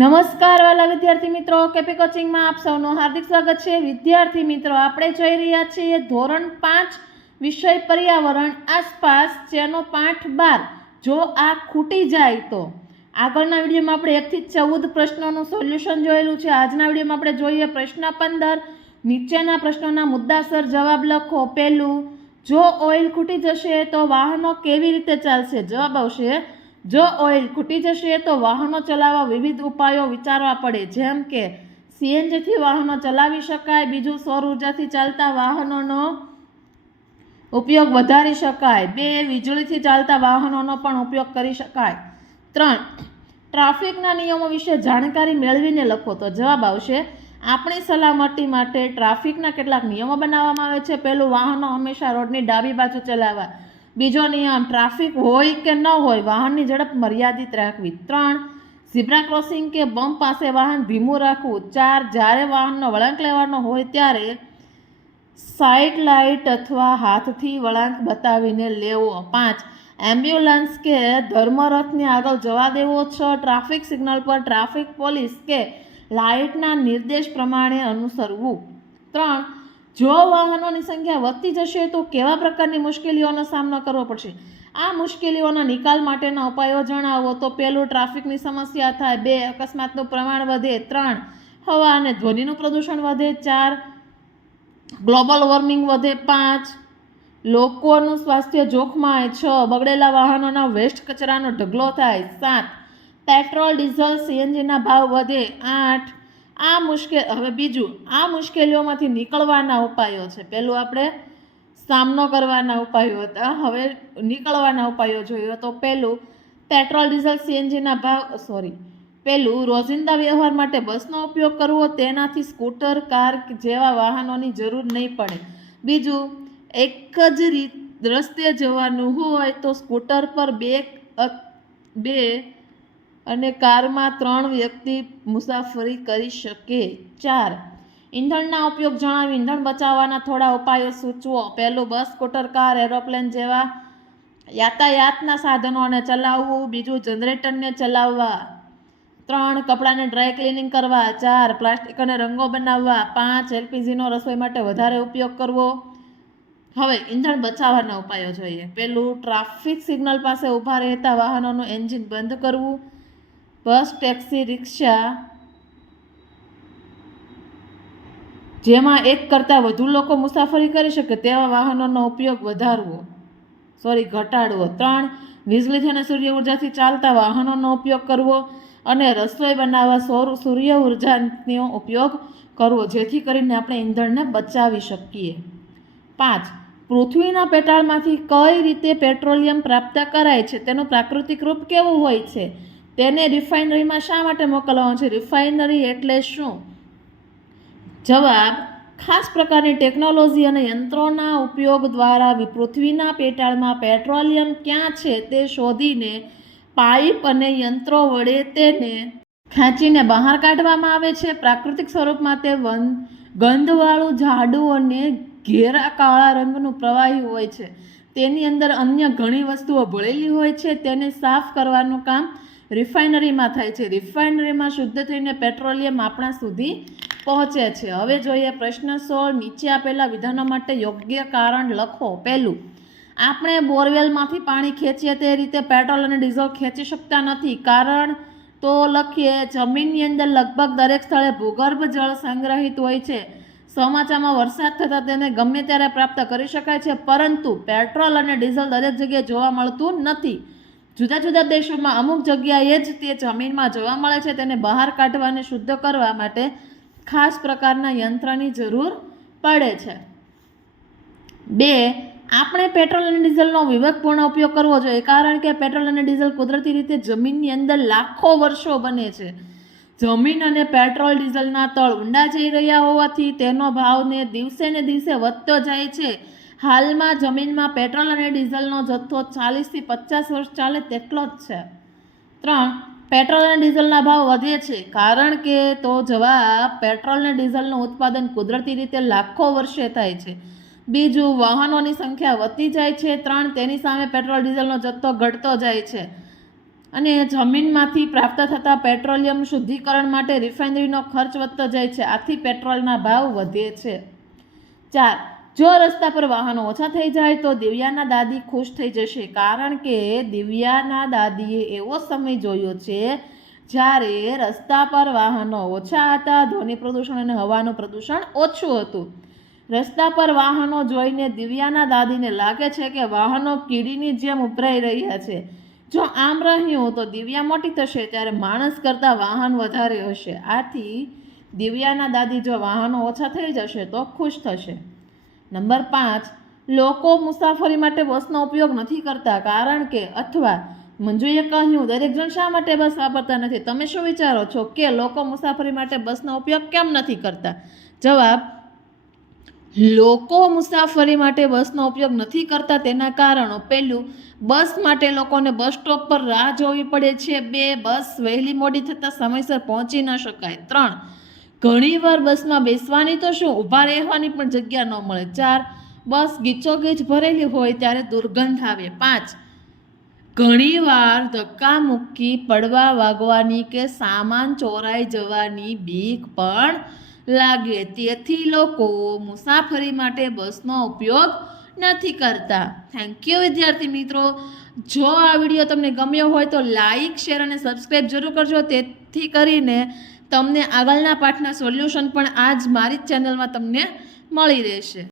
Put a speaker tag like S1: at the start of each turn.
S1: નમસ્કાર વાલા વિદ્યાર્થી મિત્રો, કેપી કોચિંગમાં આપ સૌનું હાર્દિક સ્વાગત છે. વિદ્યાર્થી મિત્રો, આપણે જોઈ રહ્યા છીએ ધોરણ પાંચ, વિષય પર્યાવરણ આસપાસ જેનો પાઠ બાર. જો આ ખૂટી જાય તો. આગળના વિડીયોમાં આપણે એકથી ચૌદ પ્રશ્નોનું સોલ્યુશન જોયેલું છે. આજના વિડીયોમાં આપણે જોઈએ પ્રશ્ન પંદર. નીચેના પ્રશ્નોના મુદ્દાસર જવાબ લખો. પહેલું, જો ઓઇલ ખૂટી જશે તો વાહનો કેવી રીતે ચાલશે? જવાબ આવશે જો ઓઇલ ખૂટી જશે તો વાહનો ચલાવવા વિવિધ ઉપાયો વિચારવા પડે. જેમ કે, સીએનજીથી વાહનો ચલાવી શકાય, બીજું સૌર ઉર્જાથી ચાલતા વાહનોનો ઉપયોગ વધારી શકાય. બે, વીજળીથી ચાલતા વાહનોનો પણ ઉપયોગ કરી શકાય. ત્રણ, ટ્રાફિકના નિયમો વિશે જાણકારી મેળવીને લખો તો જવાબ આવશે, આપણી સલામતી માટે ટ્રાફિકના કેટલાક નિયમો બનાવવામાં આવે છે. પહેલું, વાહનો હંમેશા રોડની ડાબી બાજુ ચલાવવા. બીજો નિયમ ટ્રાફિક હોય કે ન હોય, વાહનની ઝડપ મર્યાદિત રાખવી. ત્રણ, ઝીબ્રા ક્રોસિંગ કે બમ્પ પાસે વાહન ધીમું રાખવું. ચાર, જ્યારે વાહનનો વળાંક લેવાનો હોય ત્યારે સાઇડ લાઇટ અથવા હાથથી વળાંક બતાવીને લેવો. પાંચ, એમ્બ્યુલન્સ કે ધર્મરથને આગળ જવા દેવો. છ, ટ્રાફિક સિગ્નલ પર ટ્રાફિક પોલીસ કે લાઇટના નિર્દેશ પ્રમાણે અનુસરવું. ત્રણ જો વાહનોની સંખ્યા વધતી જશે, તો કેવા પ્રકારની મુશ્કેલીઓનો સામનો કરવો પડશે? આ મુશ્કેલીઓના નિકાલ માટેના ઉપાયો જણાવો. તો પહેલું, ટ્રાફિકની સમસ્યા થાય. બે, અકસ્માતનું પ્રમાણ વધે. ત્રણ, હવા અને ધ્વનિનું પ્રદૂષણ વધે. ચાર, ગ્લોબલ વોર્મિંગ વધે. પાંચ, લોકોનું સ્વાસ્થ્ય જોખમાય. છ, બગડેલા વાહનોના વેસ્ટ કચરાનો ઢગલો થાય. સાત, પેટ્રોલ, ડીઝલ, સીએનજીના ભાવ વધે. આઠ આ મુશ્કેલ, હવે બીજું, આ મુશ્કેલીઓમાંથી નીકળવાના ઉપાયો છે. પહેલું આપણે સામનો કરવાના ઉપાયો હતા. હવે નીકળવાના ઉપાયો જોયો તો પહેલું પેટ્રોલ, ડીઝલ સીએનજીના ભાવ, સોરી પહેલું રોજિંદા વ્યવહાર માટે બસનો ઉપયોગ કરવો, તેનાથી સ્કૂટર, કાર જેવા વાહનોની જરૂર નહીં પડે. બીજું, એક જ રીત, રસ્તે જવાનું હોય તો સ્કૂટર પર બે બે અને કારમાં ત્રણ વ્યક્તિ મુસાફરી કરી શકે. ચાર. ઈંધણના ઉપયોગ જણાવી ઈંધણ બચાવવાના થોડા ઉપાયો સૂચવો. પહેલું, બસ, સ્કૂટર, કાર, એરોપ્લેન જેવા યાતાયાતના સાધનોને ચલાવવું. બીજું, જનરેટરને ચલાવવા. ત્રણ, કપડાને ડ્રાય ક્લિનિંગ કરવા. ચાર, પ્લાસ્ટિક અને રંગો બનાવવા. પાંચ, એલપીજીનો રસોઈ માટે વધારે ઉપયોગ કરવો. હવે, ઈંધણ બચાવવાના ઉપાયો જોઈએ. પહેલું, ટ્રાફિક સિગ્નલ પાસે ઊભા રહેતા વાહનોનું એન્જિન બંધ કરવું. બસ ટેક્સી, રિક્ષા, જેમાં એક કરતાં વધુ લોકો મુસાફરી કરી શકે તેવા વાહનોનો ઉપયોગ વધારવો. સોરી, ઘટાડવો. ત્રણ વીજળીથી અને સૂર્ય ઉર્જાથી ચાલતા વાહનોનો ઉપયોગ કરવો અને રસોઈ બનાવવા સૌર, સૂર્ય ઉર્જાનો ઉપયોગ કરવો, જેથી કરીને આપણે ઈંધણને બચાવી શકીએ. પાંચ, પૃથ્વીના પેટાળમાંથી કઈ રીતે પેટ્રોલિયમ પ્રાપ્ત કરાય છે? તેનું પ્રાકૃતિક રૂપ કેવું હોય છે? તેને રિફાઇનરીમાં શા માટે મોકલવાનું છે? રિફાઇનરી એટલે શું? જવાબ, ખાસ પ્રકારની ટેકનોલોજી અને યંત્રોના ઉપયોગ દ્વારા પૃથ્વીના પેટાળમાં પેટ્રોલિયમ ક્યાં છે તે શોધીને પાઇપ અને યંત્રો વડે તેને ખેંચીને બહાર કાઢવામાં આવે છે. પ્રાકૃતિક સ્વરૂપમાં તે વન, ગંધવાળું જાડું અને ઘેરા કાળા રંગનું પ્રવાહી હોય છે. તેની અંદર અન્ય ઘણી વસ્તુઓ ભળેલી હોય છે. તેને સાફ કરવાનું કામ રિફાઇનરીમાં થાય છે. રિફાઇનરીમાં શુદ્ધ થઈને પેટ્રોલિયમ આપણા સુધી પહોંચે છે. હવે જોઈએ પ્રશ્ન સોળ. નીચે આપેલા વિધાનો માટે યોગ્ય કારણ લખો. પહેલું, આપણે બોરવેલમાંથી પાણી ખેંચીએ તે રીતે પેટ્રોલ અને ડીઝલ ખેંચી શકતા નથી. કારણ તો લખીએ, જમીનની અંદર લગભગ દરેક સ્થળે ભૂગર્ભ જળ સંગ્રહિત હોય છે. ચોમાસામાં વરસાદ થતાં તેને ગમે ત્યારે પ્રાપ્ત કરી શકાય છે. પરંતુ પેટ્રોલ અને ડીઝલ દરેક જગ્યાએ જોવા મળતું નથી. જુદા જુદા દેશોમાં અમુક જગ્યાએ જ તે જમીનમાં જોવા મળે છે, તેને બહાર કાઢવા અને શુદ્ધ કરવા માટે ખાસ પ્રકારના યંત્રની જરૂર પડે છે. બે, આપણે પેટ્રોલ અને ડીઝલનો વિવેકપૂર્ણ ઉપયોગ કરવો જોઈએ, કારણ કે પેટ્રોલ અને ડીઝલ કુદરતી રીતે જમીનની અંદર લાખો વર્ષો બને છે. જમીન અને પેટ્રોલ ડીઝલના તળ ઊંડા જઈ રહ્યા હોવાથી તેનો ભાવને દિવસે ને દિવસે વધતો જાય છે. હાલમાં જમીનમાં પેટ્રોલ અને ડીઝલનો જથ્થો ચાલીસથી પચાસ વર્ષ ચાલે તેટલો જ છે. ત્રણ, પેટ્રોલ અને ડીઝલના ભાવ વધે છે કારણ કે તો જવાબ પેટ્રોલ અને ડીઝલનું ઉત્પાદન કુદરતી રીતે લાખો વર્ષે થાય છે. બીજું, વાહનોની સંખ્યા વધતી જાય છે. ત્રણ, તેની સામે પેટ્રોલ ડીઝલનો જથ્થો ઘટતો જાય છે. અને જમીનમાંથી પ્રાપ્ત થતા પેટ્રોલિયમ શુદ્ધિકરણ માટે રિફાઇનરીનો ખર્ચ વધતો જાય છે. આથી પેટ્રોલના ભાવ વધે છે. ચાર જો રસ્તા પર વાહનો ઓછા થઈ જાય તો દિવ્યાના દાદી ખુશ થઈ જશે. કારણ કે દિવ્યાના દાદીએ એવો સમય જોયો છે જ્યારે રસ્તા પર વાહનો ઓછા હતા, ધ્વનિ પ્રદૂષણ અને હવાનું પ્રદૂષણ ઓછું હતું. રસ્તા પર વાહનો જોઈને દિવ્યાના દાદીને લાગે છે કે વાહનો કીડીની જેમ ઉભરાઈ રહ્યા છે. જો આમ રહ્યું તો દિવ્યા મોટી થશે ત્યારે માણસ કરતાં વાહન વધારે હશે. આથી દિવ્યાના દાદી જો વાહનો ઓછા થઈ જશે તો ખુશ થશે. નંબર પાંચ, લોકો મુસાફરી માટે બસનો ઉપયોગ નથી કરતા કારણ કે અથવા મંજુએ કહ્યું, દરેક જણ શા માટે બસ વાપરતા નથી? તમે શું વિચારો છો કે લોકો મુસાફરી માટે બસનો ઉપયોગ કેમ નથી કરતા? જવાબ, લોકો મુસાફરી માટે બસનો ઉપયોગ નથી કરતા તેના કારણો પહેલું, બસ માટે લોકોને બસ સ્ટોપ પર રાહ જોવી પડે છે. બે, બસ વહેલી મોડી થતાં સમયસર પહોંચી ન શકાય. ત્રણ ઘણીવાર બસમાં બેસવાની તો શું, ઊભા રહેવાની પણ જગ્યા ન મળે. ચાર, બસ ગીચોગીચ ભરેલી હોય ત્યારે દુર્ગંધ આવે. પાંચ, ઘણીવાર ધક્કા મૂકી પડવા વાગવાની કે સામાન ચોરાઈ જવાની બીક પણ લાગે. તેથી લોકો મુસાફરી માટે બસનો ઉપયોગ નથી કરતા. થેન્ક યુ વિદ્યાર્થી મિત્રો. જો આ વીડિયો તમને ગમ્યો હોય તો લાઈક, શેર અને સબસ્ક્રાઈબ જરૂર કરજો. તેથી કરીને તમને આગળના પાઠના સોલ્યુશન પણ આ જ મારી જ ચેનલમાં તમને મળી રહેશે.